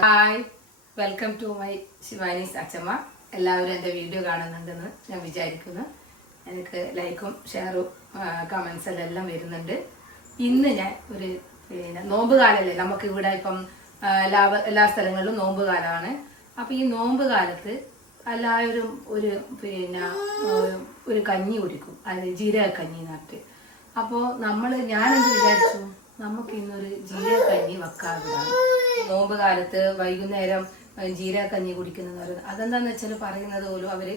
Hi, welcome to my Shivani's Achamma. എല്ലാവരും എൻ്റെ video കാണുന്നുണ്ടെന്ന് ഞാൻ വിചാരിക്കുന്നു. എനിക്ക് ലൈക്കും ഷെയറും കമൻസ് എല്ലാം വരുന്നുണ്ട്. ഇന്ന് ഞാൻ ഒരു നോമ്പ് കാലമല്ലേ, നമുക്ക് ഇവിടെ ഇപ്പം എല്ലാ സ്ഥലങ്ങളിലും നോമ്പ് കാലമാണ്. അപ്പം ഈ നോമ്പ് കാലത്ത് എല്ലാവരും ഒരു കഞ്ഞി കുടിക്കും, അത് ജീരക കഞ്ഞി നട്ട്. അപ്പോൾ ഞാനെന്ത് വിചാരിച്ചു, നമുക്ക് ഇന്നൊരു ജീരക കഞ്ഞി വെക്കാറുള്ളതാണ്. നോമ്പ് കാലത്ത് വൈകുന്നേരം ജീരക കഞ്ഞി കുടിക്കുന്നത് പറയുന്നത് അതെന്താന്ന് വെച്ചാൽ പറയുന്നത് പോലും അവര്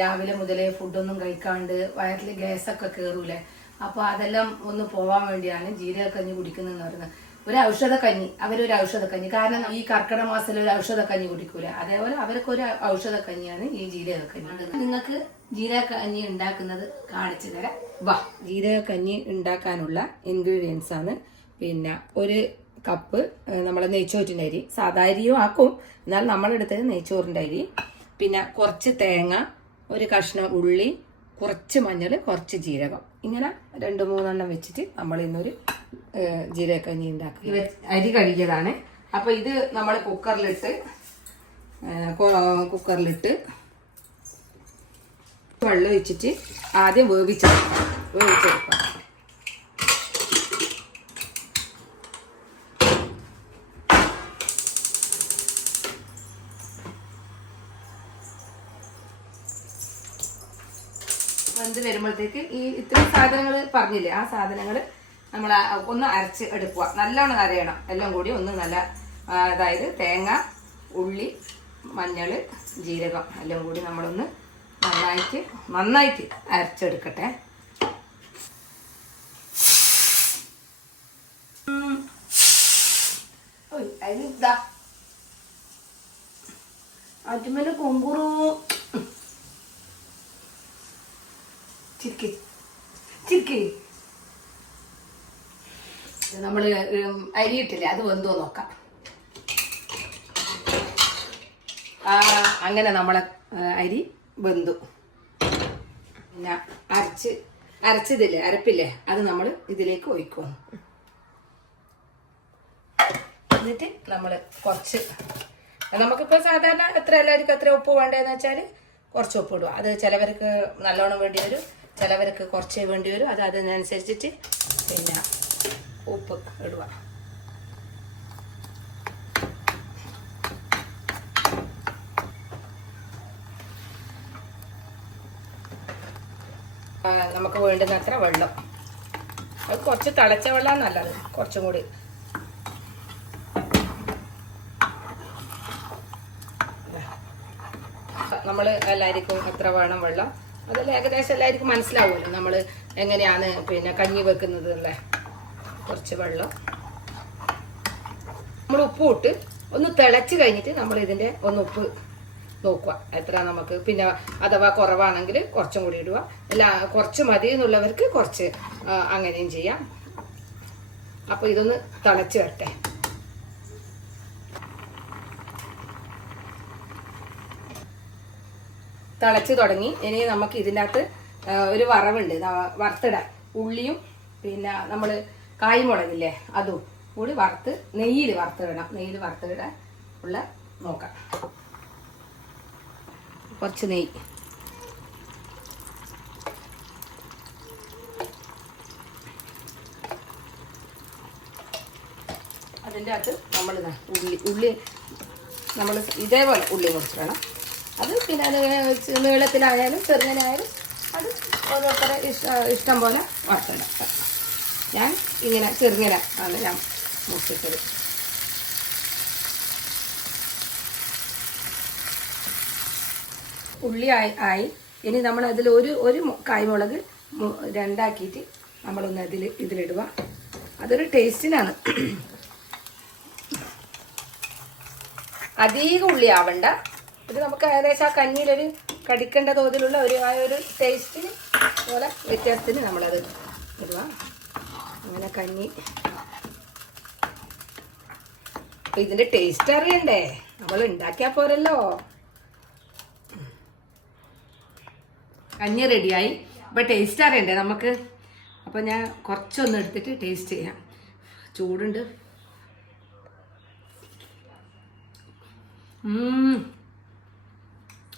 രാവിലെ മുതലേ ഫുഡൊന്നും കഴിക്കാണ്ട് വയറ്റിൽ ഗ്യാസൊക്കെ കയറൂലേ, അപ്പൊ അതെല്ലാം ഒന്ന് പോവാൻ വേണ്ടിയാണ് ജീരക കഞ്ഞി കുടിക്കുന്നതെന്ന് പറയുന്നത്. ഒരു ഔഷധക്കഞ്ഞി, അവരൊരു ഔഷധക്കഞ്ഞി. കാരണം ഈ കർക്കിടക മാസത്തിൽ ഒരു ഔഷധക്കഞ്ഞി കുടിക്കൂല, അതേപോലെ അവർക്കൊരു ഔഷധക്കഞ്ഞിയാണ് ഈ ജീരകക്കഞ്ഞി. നിങ്ങൾക്ക് ജീരകക്കഞ്ഞി ഉണ്ടാക്കുന്നത് കാണിച്ചു തരാം. വാ, ജീരകക്കഞ്ഞി ഉണ്ടാക്കാനുള്ള ഇൻഗ്രീഡിയൻസ് ആണ്. ഒരു കപ്പ് നമ്മളെ നെയ്ച്ചോറ്റിൻ്റെ അരി, സാധാ അരിയും ആക്കും, എന്നാൽ നമ്മളെടുത്തത് നെയ്ച്ചോറിൻ്റെ അരി. കുറച്ച് തേങ്ങ, ഒരു കഷ്ണം ഉള്ളി, കുറച്ച് മഞ്ഞൾ, കുറച്ച് ജീരകം. ഇങ്ങനെ 2-3 വെച്ചിട്ട് നമ്മൾ ഇന്നൊരു ജീരകക്കഞ്ഞി ഉണ്ടാക്കും. അരി കഴുകിയതാണ്. അപ്പൊ ഇത് നമ്മൾ കുക്കറിലിട്ട് വെള്ളം ഒഴിച്ചിട്ട് ആദ്യം വേവിച്ചെടുക്കാം. വെന്ത് വരുമ്പോഴത്തേക്ക് ഈ ഇത്രയും സാധനങ്ങൾ പറഞ്ഞില്ലേ, ആ സാധനങ്ങൾ നമ്മൾ ഒന്ന് അരച്ച് എടുക്കുക. നല്ലോണം അരയണം, എല്ലാം കൂടി ഒന്ന് നല്ല, അതായത് തേങ്ങ, ഉള്ളി, മഞ്ഞൾ, ജീരകം എല്ലാം കൂടി നമ്മളൊന്ന് നന്നായിട്ട് അരച്ചെടുക്കട്ടെ. അജ്മല് കൊമ്പുറു ചിരിക്കി നമ്മള് അരിയിട്ടില്ലേ, അത് വെന്തോ നോക്കാം. അങ്ങനെ നമ്മളെ അരി വെന്തു. അരച്ചതില്ലേ, അരപ്പില്ലേ, അത് നമ്മൾ ഇതിലേക്ക് ഒഴിക്കുക. എന്നിട്ട് നമ്മള് നമുക്കിപ്പോ സാധാരണ എല്ലാവർക്കും എത്ര ഉപ്പ് വേണ്ടതെന്ന് വെച്ചാൽ കുറച്ച് ഉപ്പ് ഇടുക. അത് ചിലവർക്ക് നല്ലോണം വേണ്ടി വരും, ചിലവർക്ക് കുറച്ചേ വേണ്ടി വരും. അത് അതിനനുസരിച്ചിട്ട് ഉപ്പ് ഇടുക. നമുക്ക് വേണ്ടുന്നത്ര വെള്ളം, അത് കുറച്ച് തിളച്ച വെള്ളം നല്ലത്, കുറച്ചും കൂടി. നമ്മൾ എല്ലാവർക്കും എത്ര വേണം വെള്ളം, അതെല്ലാം ഏകദേശം എല്ലാവർക്കും മനസ്സിലാവുമല്ലോ നമ്മൾ എങ്ങനെയാണ് കഞ്ഞി വെക്കുന്നത് അല്ലേ. കുറച്ച് വെള്ളം, നമ്മൾ ഉപ്പ് ഇട്ട് ഒന്ന് തിളച്ച് കഴിഞ്ഞിട്ട് നമ്മൾ ഇതിൻ്റെ ഒന്ന് ഉപ്പ് നോക്കുക എത്ര നമുക്ക്. അഥവാ കുറവാണെങ്കിൽ കുറച്ചും കൂടി ഇടുക, അല്ല കുറച്ച് മതി എന്നുള്ളവർക്ക് കുറച്ച് അങ്ങനെയും ചെയ്യാം. അപ്പോൾ ഇതൊന്ന് തിളച്ച് വരട്ടെ. തിളച്ച് തുടങ്ങി. ഇനി നമുക്ക് ഇതിൻ്റെ അകത്ത് ഒരു വറവുണ്ട്, വറുത്തിടാൻ. ഉള്ളിയും നമ്മൾ കായ്മുളകില്ലേ, അതും കൂടി നെയ്യിൽ വറുത്തിടാൻ ഉള്ള നോക്കാം. കുറച്ച് നെയ്യ്, അതിൻ്റെ അകത്ത് നമ്മൾ ഉള്ളി നമ്മൾ ഇതേപോലെ ഉള്ളി മുറിച്ചിടണം. അത് അത് നീളത്തിലായാലും ചെറുങ്ങനായാലും അത് ഓരോരുത്തരെ ഇഷ്ടം പോലെ വറുത്തിടാം. ഞാൻ ഇങ്ങനെ ചെറുങ്ങന ആണ് ഞാൻ മുറിച്ചിട്ടത്. ഉള്ളി ആയി. ഇനി നമ്മൾ അതിൽ ഒരു കായ്മുളക് 2 നമ്മളൊന്ന് ഇതിലിടുക. അതൊരു ടേസ്റ്റിനാണ്. അധികം ഉള്ളി ആവണ്ട. ഇത് നമുക്ക് ഏകദേശം ആ കഞ്ഞിയിലൊരു കടിക്കേണ്ട തോതിലുള്ള ഒരു ടേസ്റ്റിന് പോലെ വ്യത്യാസത്തിന് നമ്മളത് ഇടുക. അങ്ങനെ കഞ്ഞി ഇതിന്റെ ടേസ്റ്റ് അറിയണ്ടേ, നമ്മൾ ഉണ്ടാക്കിയാൽ പോരല്ലോ. കഞ്ഞി റെഡിയായി. അപ്പോൾ ടേസ്റ്റ് അറിയണ്ടേ നമുക്ക്. അപ്പോൾ ഞാൻ കുറച്ചൊന്ന് എടുത്തിട്ട് ടേസ്റ്റ് ചെയ്യാം. ചൂടുണ്ട്.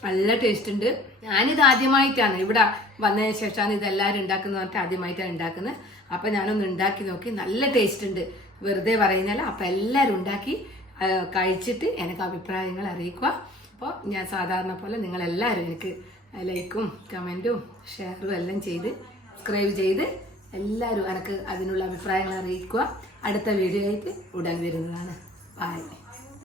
നല്ല ടേസ്റ്റ് ഉണ്ട്. ഞാനിത് ആദ്യമായിട്ടാണ് ഇവിടെ വന്നതിന് ശേഷമാണ് ഇതെല്ലാവരും ഉണ്ടാക്കുന്നത് പറഞ്ഞിട്ട് ആദ്യമായിട്ടാണ് ഉണ്ടാക്കുന്നത്. അപ്പം ഞാനൊന്ന് ഉണ്ടാക്കി നോക്കി, നല്ല ടേസ്റ്റ് ഉണ്ട്, വെറുതെ പറയുന്നില്ല. അപ്പം എല്ലാവരും ഉണ്ടാക്കി കഴിച്ചിട്ട് എനിക്ക് അഭിപ്രായങ്ങൾ അറിയിക്കുക. അപ്പോൾ ഞാൻ സാധാരണ പോലെ നിങ്ങളെല്ലാവരും എനിക്ക് ലൈക്കും കമൻറ്റും ഷെയറും എല്ലാം ചെയ്ത് സബ്സ്ക്രൈബ് ചെയ്ത് എല്ലാവരും എനിക്ക് അതിനുള്ള അഭിപ്രായങ്ങൾ അറിയിക്കുക. അടുത്ത വീഡിയോ ആയിട്ട് ഉടൻ വരുന്നതാണ്. ബൈ.